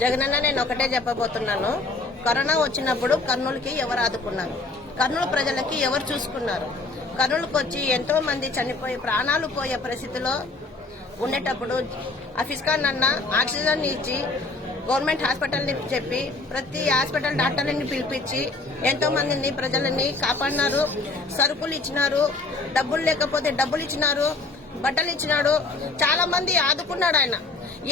జగనన్న నేను ఒకటే చెప్పబోతున్నాను. కరోనా వచ్చినప్పుడు కర్నూలుకి ఎవరు ఆదుకున్నారు? కర్నూలు ప్రజలకి ఎవరు చూసుకున్నారు? కర్నూలుకు వచ్చి ఎంతో మంది చనిపోయి ప్రాణాలు పోయే పరిస్థితిలో ఉండేటప్పుడు అఫిస్కాన్ అన్న ఆక్సిజన్ ఇచ్చి గవర్నమెంట్ హాస్పిటల్ని చెప్పి ప్రతి హాస్పిటల్ డాక్టర్లని పిలిపించి ఎంతో మందిని ప్రజలని కాపాడినారు సరుకులు ఇచ్చినారు డబ్బులు లేకపోతే డబ్బులు ఇచ్చినారు బట్టలు ఇచ్చినాడు చాలా మంది ఆదుకున్నాడు ఆయన.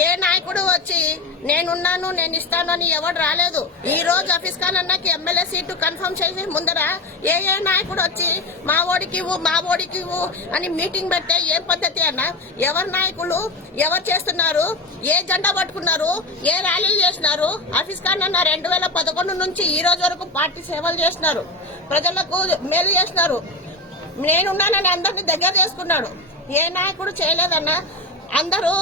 ఏ నాయకుడు వచ్చి నేనున్నాను నేను ఇస్తాను అని ఎవడు రాలేదు. ఈ రోజు ఆఫీస్ ఖాన్ అన్నకి ఎమ్మెల్యే సీటు కన్ఫర్మ్ చేసి ముందర ఏ ఏ నాయకుడు వచ్చి మా ఓడికి ఇవ్వు మా ఓడికి ఇవ్వు అని మీటింగ్ పెడితే ఏం పద్ధతి అన్న? ఎవరు నాయకులు? ఎవరు చేస్తున్నారు? ఏ జెండా పట్టుకున్నారు? ఏ ర్యాలీలు చేసినారు ఆఫీస్ ఖాన్ అన్న రెండు వేల పదకొండు నుంచి ఈ రోజు వరకు పార్టీ సేవలు చేసినారు ప్రజలకు మేలు చేసినారు నేనున్నానని అందరిని దగ్గర చేసుకున్నాడు. ఏ నాయకుడు చేయలేదన్నా? అందరూ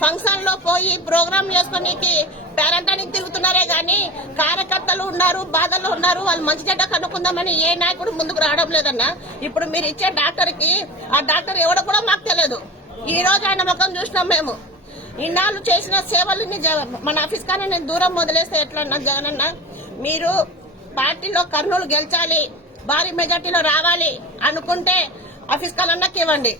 ఫంక్షన్లో పోయి ప్రోగ్రామ్ చేసుకోనికి పేరంటానికి తిరుగుతున్నారే గాని కార్యకర్తలు ఉన్నారు బాధలు ఉన్నారు వాళ్ళు మంచి చెడ్డ కనుక్కుందామని ఏ నాయకుడు ముందుకు రావడం లేదన్నా ఇప్పుడు మీరు ఇచ్చే డాక్టర్కి ఆ డాక్టర్ ఎవడో కూడా మాకు తెలియదు. ఈ రోజు ఆయన ముఖం చూసినాం మేము. ఇన్నాళ్ళు చేసిన సేవలు మన ఆఫీస్ కానీ నేను దూరం వదిలేస్తే ఎట్లా అన్నా జగనన్న మీరు పార్టీలో కర్నూలు గెలిచాలి భారీ మెజార్టీలో రావాలి అనుకుంటే ఆఫీస్ కాలన్నాకి ఇవ్వండి.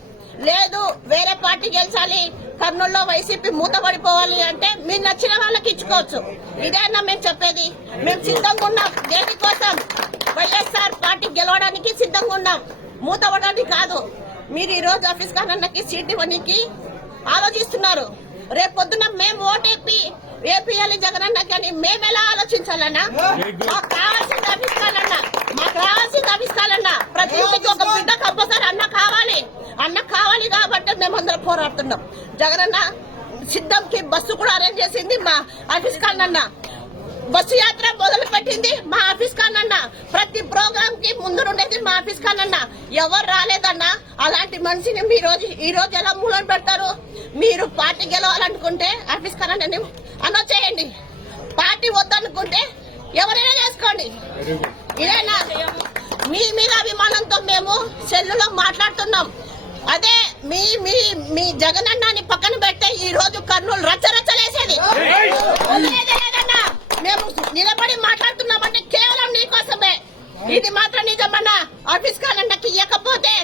లేదు వేరే పార్టీ గెలిచాలి కర్నూలులో వైసీపీ మూతపడిపోవాలి అంటే మీరు నచ్చిన వాళ్ళకి ఇచ్చుకోవచ్చు. ఇదేనా మేము చెప్పేది. మేము సిద్ధంగా ఉన్నాం. దేనికోసం వైఎస్ఆర్ పార్టీ గెలవడానికి సిద్ధంగా ఉన్నాం. మూతపడడానికి కాదు. మీరు ఈరోజు ఆఫీస్ కాలన్నకి సీట్ ఇవ్వడానికి ఆలోచిస్తున్నారు. రేపు పొద్దున మేము ఓటేపి ఏపీఎల్ జగనన్న కానీ మేము ఎలా ఆలోచించాలన్నా? మాకు కావాల్సింది అభిస్తాలన్నా మాకు రావాల్సింది అభిస్తాలన్నా ప్రతి ఇంటికి ఒక బిడ్డ కంపల్సరీ అన్న కావాలి. అన్న కావాలి కాబట్టి మేము అందరం పోరాడుతున్నాం. జగనన్న సిద్ధంకి బస్సు కూడా అరేంజ్ చేసింది మా ఆఫీస్ కాలన్న బస్సు యాత్ర మొదలు పెట్టింది మా ఆఫీస్ కానన్న. ప్రతి ప్రోగ్రామ్కి ముందు ఉండేది మా ఆఫీస్ కానన్న. ఎవరు రాలేదన్నా? అలాంటి మనిషిని మీ రోజు ఈ రోజు ఎలా మూలం పెడతారు? మీరు పార్టీ గెలవాలనుకుంటే ఆఫీస్ కానని అనౌన్స్ చేయండి. పార్టీ వద్దనుకుంటే ఎవరైనా చేసుకోండి. ఇదేనా? మీ మీద అభిమానంతో మేము సెల్లులో మాట్లాడుతున్నాం. అదే మీ మీ మీ జగనన్నాని పక్కన పెడితే ఈ రోజు కర్నూలు రచ్చరచ్చలేసేది. మేము నిలబడి మాట్లాడుతున్నామంటే కేవలం నీకోసమే ఇది మాత్రం నిజమన్నా. ఆఫీస్ కాలండకి ఇవ్వకపోతే